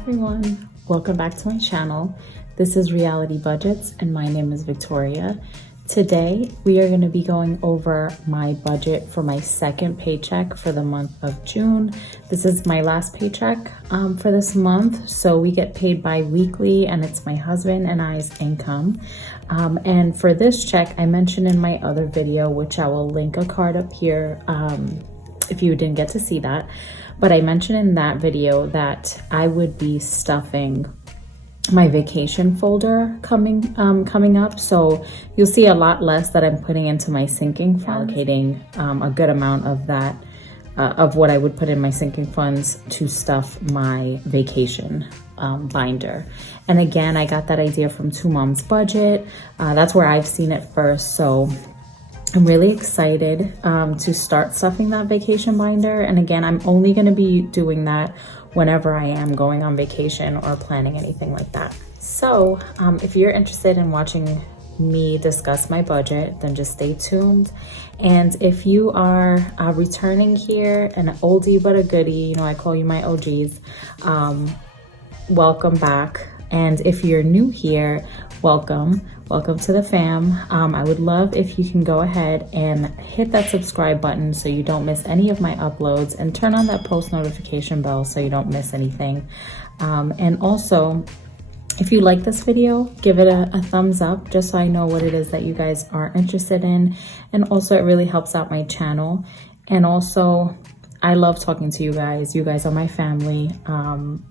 everyone, welcome back to my channel. This is Reality Budgets and my name is Victoria. Today we are going to be going over my budget for my second paycheck for the month of June. This is my last paycheck for this month, so we get paid bi-weekly and it's my husband and I's income. And for this check, I mentioned in my other video, which I will link a card up here if you didn't get to see that. But I mentioned in that video that I would be stuffing my vacation folder coming up. So you'll see a lot less that I'm putting into my sinking fund, allocating a good amount of that, of what I would put in my sinking funds to stuff my vacation binder. And again, I got that idea from Two Moms Budget. That's where I've seen it first. So I'm really excited to start stuffing that vacation binder. And again, I'm only going to be doing that whenever I am going on vacation or planning anything like that. So if you're interested in watching me discuss my budget, then just stay tuned. And if you are returning here, an oldie but a goodie, you know, I call you my OGs, welcome back. And if you're new here, welcome to the fam. I would love if you can go ahead and hit that subscribe button so you don't miss any of my uploads, and turn on that post notification bell so you don't miss anything. And also, if you like this video, give it a thumbs up just so I know what it is that you guys are interested in. And also, it really helps out my channel. And also, I love talking to you guys. You guys are my family.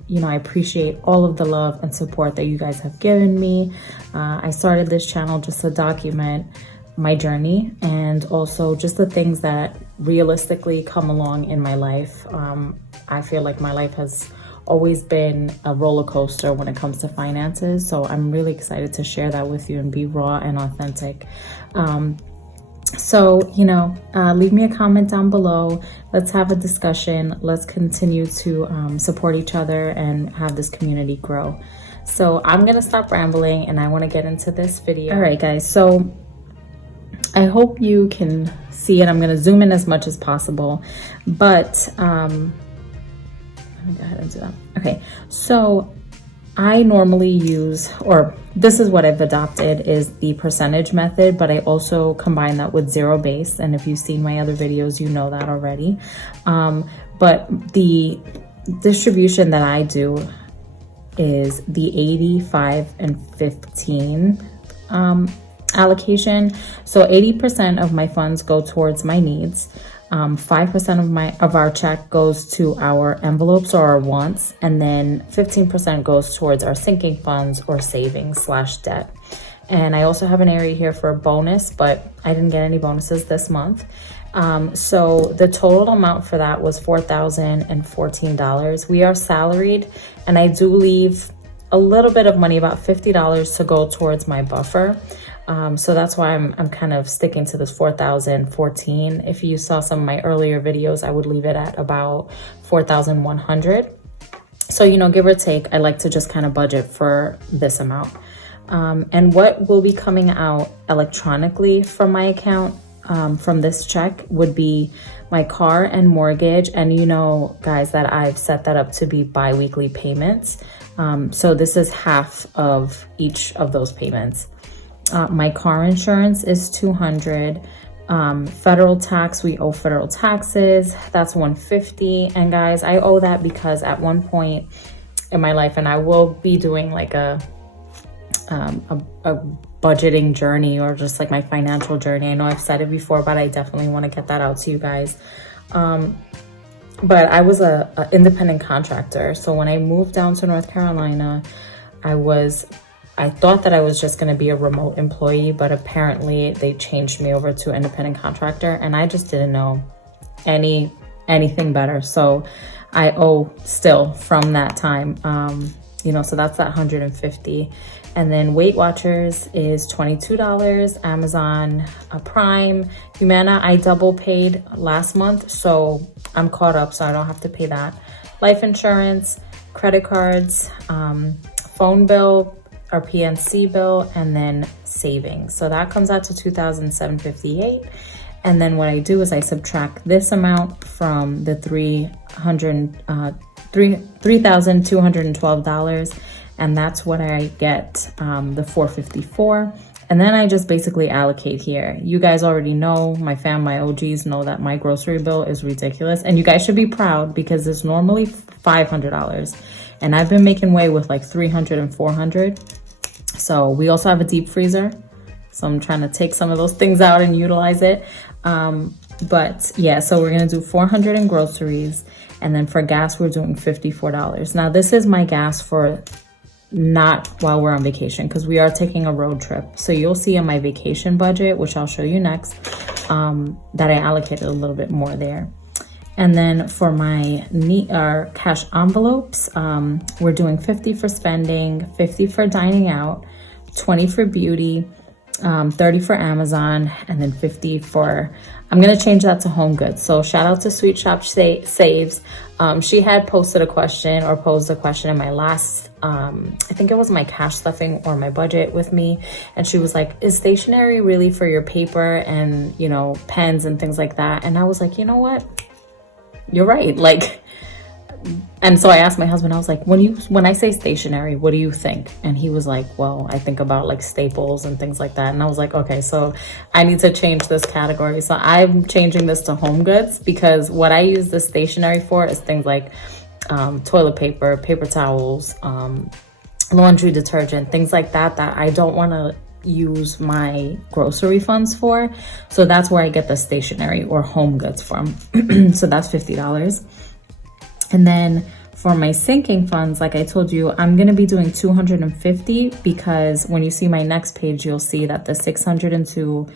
You know, I appreciate all of the love and support that you guys have given me. I started this channel just to document my journey and also just the things that realistically come along in my life. I feel like my life has always been a roller coaster when it comes to finances. So I'm really excited to share that with you and be raw and authentic. So, you know, leave me a comment down below. Let's have a discussion. Let's continue to support each other and have this community grow. So I'm going to stop rambling and I want to get into this video. All right, guys. So I hope you can see it. I'm going to zoom in as much as possible, but let me go ahead and do that. Okay. So I normally use, or this is what I've adopted, is the percentage method, but I also combine that with zero base. And if you've seen my other videos, you know that already. But the distribution that I do is the 85 and 15 allocation. So 80% of my funds go towards my needs. 5% of our check goes to our envelopes or our wants, and then 15% goes towards our sinking funds or savings / debt. And I also have an area here for a bonus, but I didn't get any bonuses this month. So the total amount for that was $4,014. We are salaried, and I do leave a little bit of money, about $50, to go towards my buffer. So that's why I'm kind of sticking to this 4,014. If you saw some of my earlier videos, I would leave it at about 4,100. So, you know, give or take, I like to just kind of budget for this amount. And what will be coming out electronically from my account from this check would be my car and mortgage. And you know, guys, that I've set that up to be bi-weekly payments. So this is half of each of those payments. My car insurance is $200. Federal tax, we owe federal taxes. That's $150. And guys, I owe that because at one point in my life, and I will be doing like a budgeting journey, or just like my financial journey. I know I've said it before, but I definitely want to get that out to you guys. But I was a independent contractor. So when I moved down to North Carolina, I thought that I was just going to be a remote employee, but apparently they changed me over to independent contractor, and I just didn't know anything better. So I owe still from that time, you know, so that's that $150. And then Weight Watchers is $22. Amazon Prime, Humana, I double paid last month, so I'm caught up, so I don't have to pay that. Life insurance, credit cards, phone bill, our PNC bill, and then savings. So that comes out to $2,758. And then what I do is I subtract this amount from the $300 $3,212, and that's what I get, the $454. And then I just basically allocate here. You guys already know, my OGs know that my grocery bill is ridiculous. And you guys should be proud because it's normally $500. And I've been making way with like $300 and $400. So we also have a deep freezer. So I'm trying to take some of those things out and utilize it. But yeah, so we're gonna do $400 in groceries. And then for gas, we're doing $54. Now this is my gas for not while we're on vacation, because we are taking a road trip. So you'll see in my vacation budget, which I'll show you next, that I allocated a little bit more there. And then for my cash envelopes, we're doing 50 for spending, 50 for dining out, 20 for beauty, 30 for Amazon, and then 50 for, I'm gonna change that to home goods. So shout out to Sweet Shop Saves. She had posed a question in my last, I think it was my cash stuffing or my budget with me. And she was like, is stationery really for your paper and, you know, pens and things like that? And I was like, you know what? You're right. Like, and so I asked my husband, I was like, when I say stationery, what do you think? And he was like, well, I think about like staples and things like that. And I was like, okay, so I need to change this category. So I'm changing this to home goods, because what I use the stationery for is things like toilet paper, paper towels, laundry detergent, things like that I don't want to use my grocery funds for. So that's where I get the stationery or home goods from. So that's $50. And then for my sinking funds, like I told you, I'm going to be doing 250, because when you see my next page, you'll see that the 602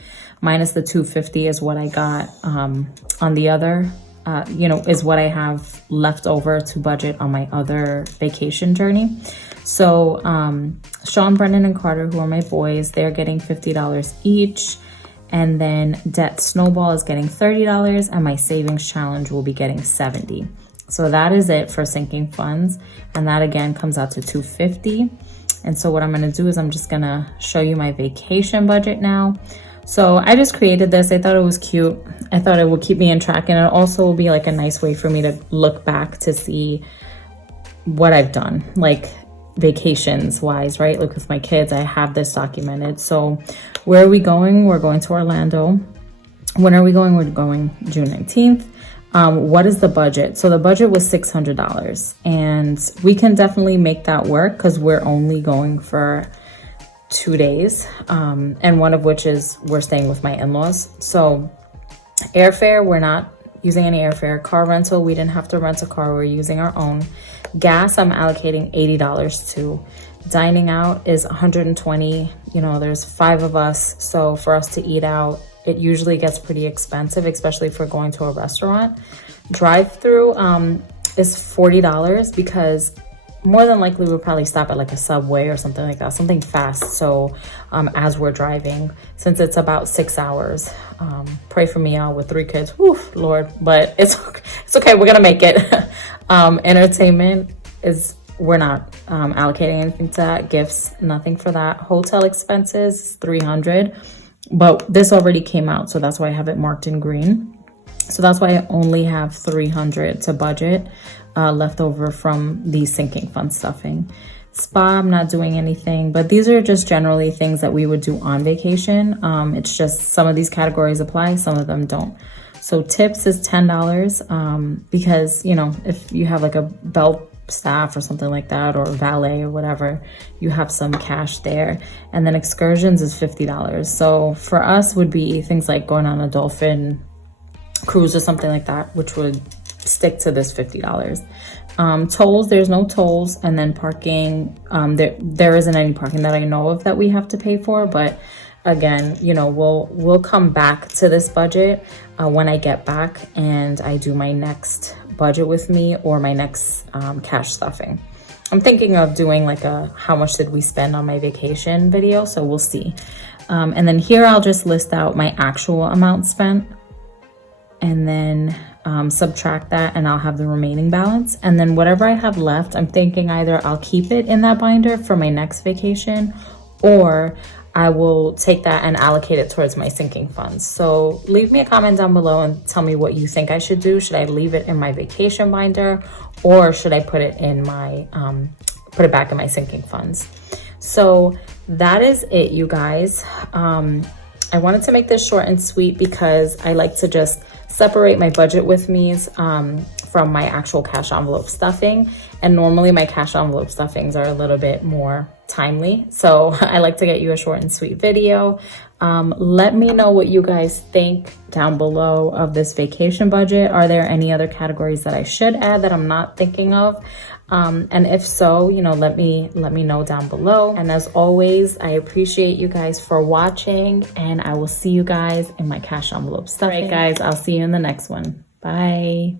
minus the 250 is what I got on the other, is what I have left over to budget on my other vacation journey. So Sean, Brennan, and Carter, who are my boys, they're getting $50 each. And then Debt Snowball is getting $30, and my savings challenge will be getting $70. So that is it for sinking funds. And that again comes out to $250. And so what I'm gonna do is I'm just gonna show you my vacation budget now. So I just created this. I thought it was cute. I thought it would keep me in track, and it also will be like a nice way for me to look back to see what I've done, like vacations wise, right? Like with my kids, I have this documented. So where are we going? We're going to Orlando. When are we going? We're going June 19th. What is the budget? So the budget was $600, and we can definitely make that work because we're only going for 2 days, and one of which is we're staying with my in-laws. So airfare, we're not using any airfare. Car rental, we didn't have to rent a car, we're using our own. Gas, I'm allocating $80 to. Dining out is $120. You know, there's 5 of us, so for us to eat out, it usually gets pretty expensive, especially if we're going to a restaurant. Drive-through is $40, because more than likely we'll probably stop at like a Subway or something like that, something fast. So as we're driving, since it's about 6 hours, pray for me out with 3 kids. Whew, Lord, but it's okay. We're gonna make it. Entertainment is, we're not allocating anything to that. Gifts, nothing for that. Hotel expenses, $300. But this already came out, so that's why I have it marked in green. So that's why I only have $300 to budget left over from the sinking fund stuffing. Spa, I'm not doing anything, but these are just generally things that we would do on vacation. It's just some of these categories apply, some of them don't. So tips is $10 because, you know, if you have like a belt staff or something like that, or valet or whatever, you have some cash there. And then excursions is $50. So for us would be things like going on a dolphin cruise or something like that, which would stick to this $50. Tolls, there's no tolls. And then parking, there isn't any parking that I know of that we have to pay for, but again, you know, we'll come back to this budget when I get back and I do my next budget with me, or my next cash stuffing. I'm thinking of doing like a how much did we spend on my vacation video, so we'll see. And then here I'll just list out my actual amount spent, and then subtract that, and I'll have the remaining balance. And then whatever I have left, I'm thinking either I'll keep it in that binder for my next vacation, or I will take that and allocate it towards my sinking funds. So leave me a comment down below and tell me what you think I should do. Should I leave it in my vacation binder, or should I put it in my, put it back in my sinking funds? So that is it, you guys. I wanted to make this short and sweet because I like to just separate my budget with me's from my actual cash envelope stuffing. And normally my cash envelope stuffings are a little bit more timely. So I like to get you a short and sweet video. Let me know what you guys think down below of this vacation budget. Are there any other categories that I should add that I'm not thinking of? And if so, you know, let me know down below. And as always, I appreciate you guys for watching, and I will see you guys in my cash envelope stuffing. All right, guys, I'll see you in the next one. Bye.